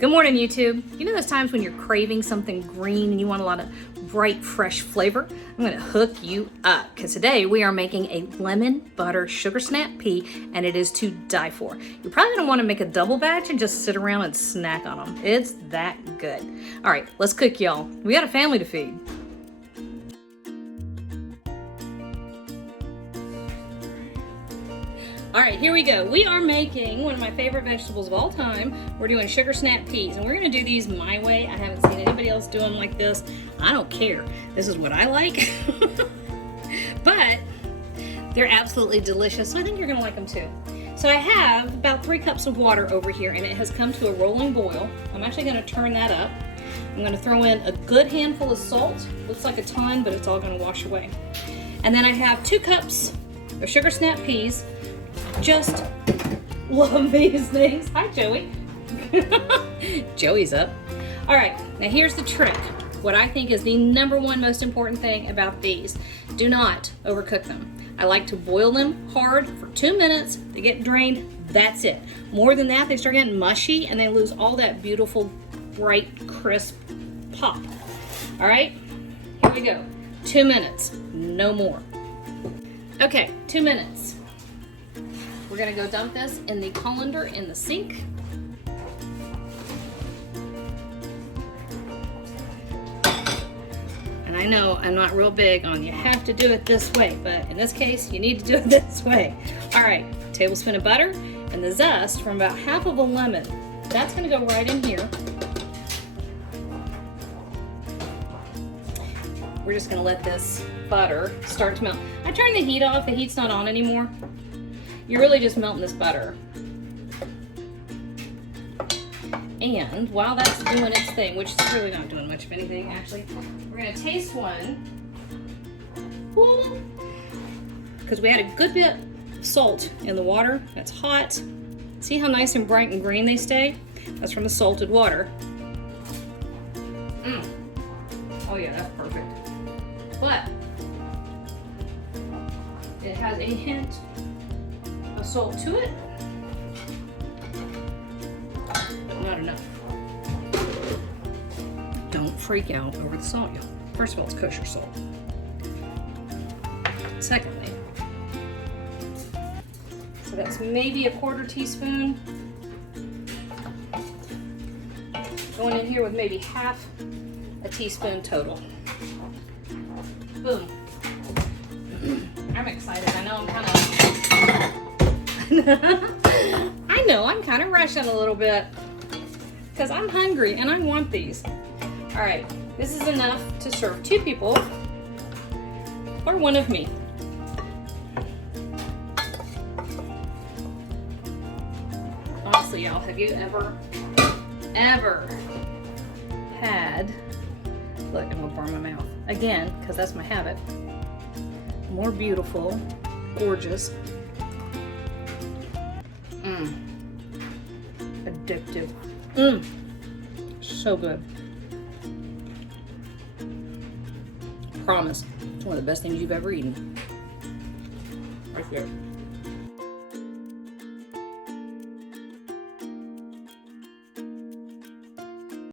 Good morning, YouTube. You know those times when you're craving something green and you want a lot of bright, fresh flavor? I'm gonna hook you up because today we are making a lemon butter sugar snap pea and it is to die for. You're probably gonna wanna make a double batch and just sit around and snack on them. It's that good. All right, let's cook, y'all. We got a family to feed. All right, here we go. We are making one of my favorite vegetables of all time. We're doing sugar snap peas, and we're gonna do these my way. I haven't seen anybody else do them like this. I don't care. This is what I like. But they're absolutely delicious, so I think you're gonna like them too. So I have about 3 cups of water over here, and it has come to a rolling boil. I'm actually gonna turn that up. I'm gonna throw in a good handful of salt. Looks like a ton, but it's all gonna wash away. And then I have 2 cups of sugar snap peas. Just love these things. Hi, Joey. Joey's up. All right, now here's the trick. What I think is the #1 most important thing about these. Do not overcook them. I like to boil them hard for 2 minutes. They get drained, that's it. More than that, they start getting mushy and they lose all that beautiful, bright, crisp pop. All right, here we go. 2 minutes, no more. Okay, 2 minutes. We're gonna go dump this in the colander in the sink. And I know I'm not real big on you have to do it this way, but in this case, you need to do it this way. All right, tablespoon of butter and the zest from about half of a lemon. That's gonna go right in here. We're just gonna let this butter start to melt. I turned the heat off, the heat's not on anymore. You're really just melting this butter. And while that's doing its thing, which is really not doing much of anything actually, we're gonna taste one. Because we had a good bit of salt in the water. That's hot. See how nice and bright and green they stay? That's from the salted water. Oh yeah, that's perfect. But it has a hint of salt to it, but not enough. Don't freak out over the salt, y'all. First of all, it's kosher salt. Secondly, so that's maybe a 1/4 teaspoon. Going in here with maybe half a teaspoon total. Boom. I'm excited. I know I'm kind of I know I'm kind of rushing a little bit because I'm hungry and I want these. All right, this is enough to serve 2 people or one of me. Honestly, y'all, have you ever had, look, I'm gonna burn my mouth again because that's my habit, more beautiful, gorgeous, addictive, so good. Promise, it's one of the best things you've ever eaten. Right there.